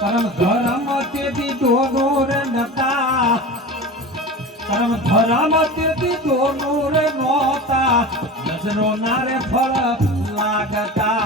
પરમ ધર્મ તેથી ડોનોર નતા, પરમ ધર્મ તેથી ડોનોર નોતા, નજરો નારે ફળ લાગતા.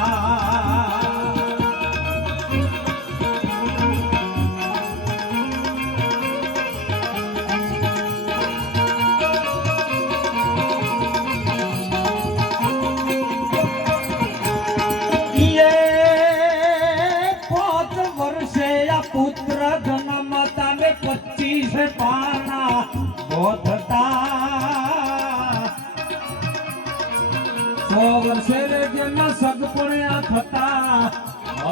પુત્ર જન્મતા ને 25 પાના બોધતા, 100 વર્ષે જેના સગપણ્યા થતા,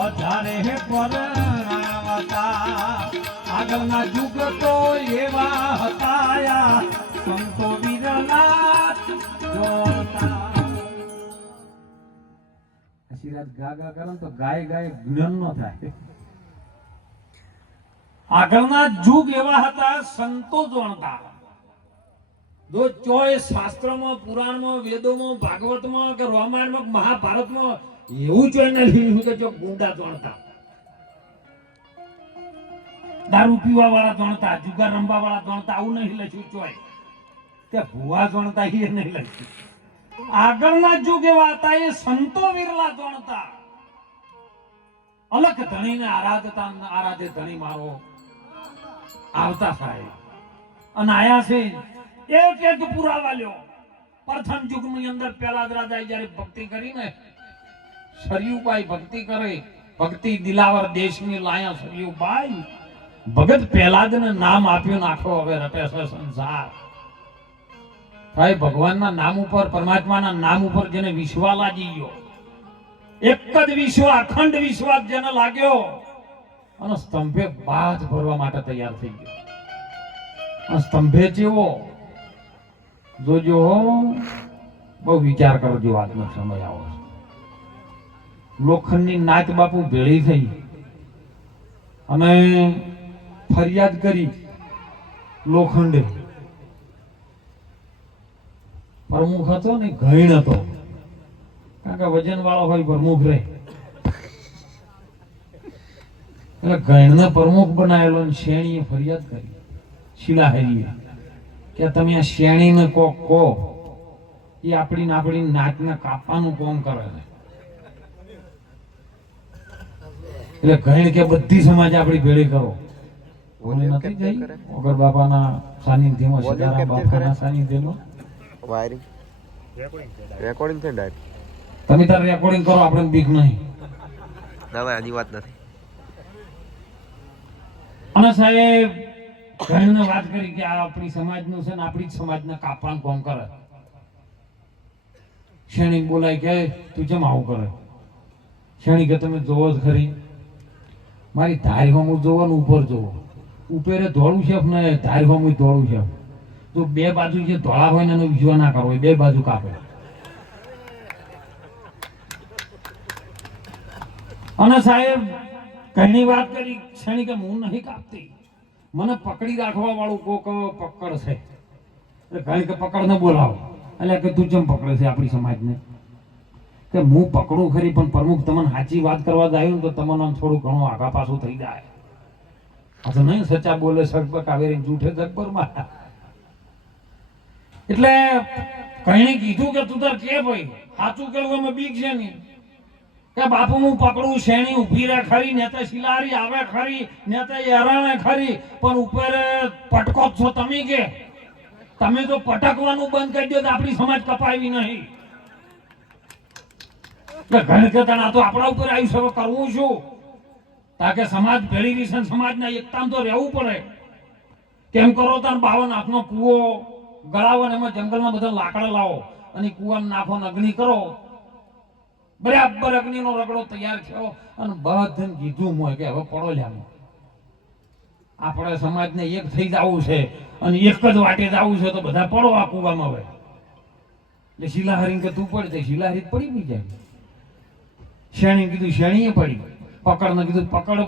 1000 પરણાવતા. આગળના યુગ તો એવા હતા, સંતો વિરલા જોતા. આશીર્વાદ ગા ગા કરો તો ગાય ગાય જ્ઞાન નો થાય. આગળના યુગ એવા હતા, સંતો જાણતા. જો ચોય શાસ્ત્રમાં, પુરાણમાં, વેદોમાં, ભાગવતમાં કે રામાયણમાં, મહાભારતમાં એવું ચોય ન લીધું કે જો ગુંડા જાણતા, દારૂ પીવા વાળા જાણતા, જુગાર રમવા વાળા જાણતા, આવું નહીં લખ્યું ચોય. તે ભુવા જાણતા એ નહીં લખ્યું. આગળના યુગ એવા હતા, એ સંતો વિરલા જાણતા. અલગ ધણીને આરાધતા, આરાધે ધણી મારો આવતા સાહેબ અને આયા છે એક એક પુરાવા લ્યો. પ્રથમ યુગની અંદર પહેલા જ રાજાએ જ્યારે ભક્તિ કરી ને, સરયુબાઈ ભક્તિ કરે, ભક્તિ દિલાવર દેશની લાયા સરયુબાઈ ભગત પહેલાદને નામ આપ્યું નાખો હવે રટે છે સંસાર. ભાઈ ભગવાનના નામ ઉપર, પરમાત્માના નામ ઉપર જેને વિશ્વાસ લાગી ગયો, એક જ વિશ્વાસ, અખંડ વિશ્વાસ જેને લાગ્યો અને સ્તંભે બાજ ભરવા માટે તૈયાર થઈ ગયો. અને સ્તંભે જેવો જોજો, બહુ વિચાર કરજો. આજનો સમય આવો છે, લોખંડની નાચ બાપુ ભેળી થઈ અને ફરિયાદ કરી લોખંડે. પ્રમુખ હતો ને ગઈણ હતો, કારણ કે વજન વાળો હોય પ્રમુખ રહે, એટલે ગણને પ્રમુખ બનાવેલો. શેણીએ ફરિયાદ કરી શિલાહરીએ કે તમે આ શેણીને કોક કહો, એ આપણી નાચને કાપવાનું કામ કરે છે. એટલે ગણ કે બધી સમાજ આપણી ભેળી કરો. ઓલી નથી ગઈ ઓગર બાપાના સાનિધ્યમાં, સીતારામ બાપાના સાનિધ્યમાં રેકોર્ડિંગ છે ડાયરેક્ટ. તમે તાર રેકોર્ડિંગ કરો, આપણે બીક નહીં. ના ભાઈ આની વાત નથી. અને સાહેબ ઘણીને વાત કરી કે આ આપણી સમાજનું છે ને, આપણી જ સમાજને કાપવાનું કામ કરે. શેણી બોલાય કે તું કેમ આવું કરે? શેણી કે તમે જોવો જ ખરી, મારી ધારી હોમું જોવો ને ઉપર જોવો. ઉપેરે ધોળું છે ને ધારી હોમું ધોળું છે. જો બે બાજુ જે ધોળા હોય ને એનો વિશ્વાસ ના કરવો, બે બાજુ કાપે. અને સાહેબ ઘણી વાત કરી શેણી કે હું નહીં કાપતી, મને પકડી રાખવા વાળું કોક પકડ છે. એટલે ઘણી કે પકડ ને બોલાવો. એટલે કે તું કેમ પકડે છે આપણી સમાજને? કે હું પકડું ખરી, પણ પ્રમુખ તમને સાચી વાત કરવા જાય ને તો તમને આમ થોડું ઘણું આગા પાછું થઈ જાય. આ તો નહીં સચ્ચા બોલે સગબક આવે જૂઠે જગબરમાં. એટલે કઈ કીધું કે તું તાર કે ભાઈ સાચું કેવું અમે બીક છે નહીં કે બાપુ હું પકડું. શેણી ઉભી રહે ખરી, ને તો શિલારી આવે ખરી, ને તો એરાણે ખરી, પણ ઉપર પટકો છો તમે. કે તમે તો પટકવાનું બંધ કરી દો તો આપણી સમાજ કપાવી નહીં. ઘણ કે તણા તો આપણા ઉપર આવ્યું છે, કરવું શું? તાકે સમાજ ભેળી રહી છે, સમાજના એકતામાં તો રહેવું પડે. કેમ કરો તાર 52 હાથનો કૂવો ગળાવો ને એમાં જંગલમાં બધા લાકડા લાવો અને કૂવામાં નાખો ને અગ્નિ કરો. બરાબર અગ્નિનો રગડો તૈયાર થયો અને બધાને કીધું હોય કે હવે પડો લ્યા, આપણે સમાજને એક થઈ જવું છે અને એક જ વાટે જવું છે, તો બધા પડો આ કૂવામાં. હવે એટલે શિલાહરી કે તું પડી જાય, શિલાહરી પડી બી જાય. શેણી કીધું શેણીએ પડી, પકડ ને કીધું પકડ.